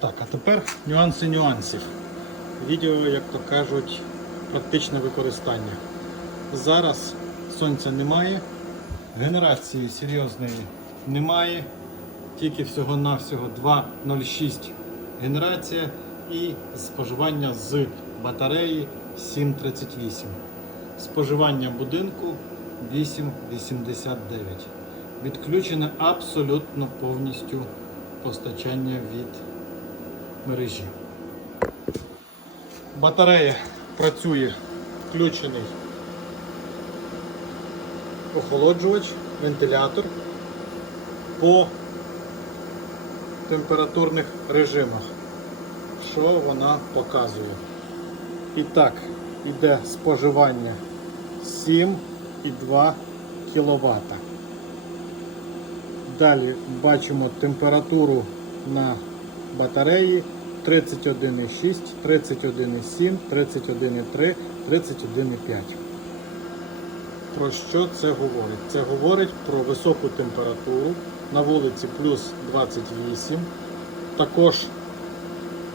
Так, а тепер нюанси нюансів. Відео, як то кажуть, практичне використання. Зараз сонця немає, генерації серйозної немає, тільки всього-навсього 2,06 генерація і споживання з батареї 7,38. Споживання будинку 8,89. Відключене абсолютно повністю постачання від мережі. Батарея працює включений охолоджувач, вентилятор по температурних режимах. Що вона показує? І так, йде споживання 7,2 кВт. Далі бачимо температуру на батареї 31,6, 31,7, 31,3, 31,5. Про що це говорить? Це говорить про високу температуру. На вулиці плюс 28. Також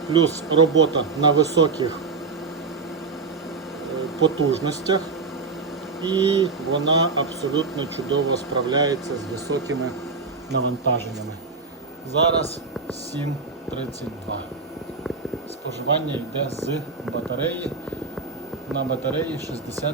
плюс робота на високих е, потужностях. І вона абсолютно чудово справляється з високими навантаженнями. Зараз 7.32. Споживання йде з батареї. На батареї 66%.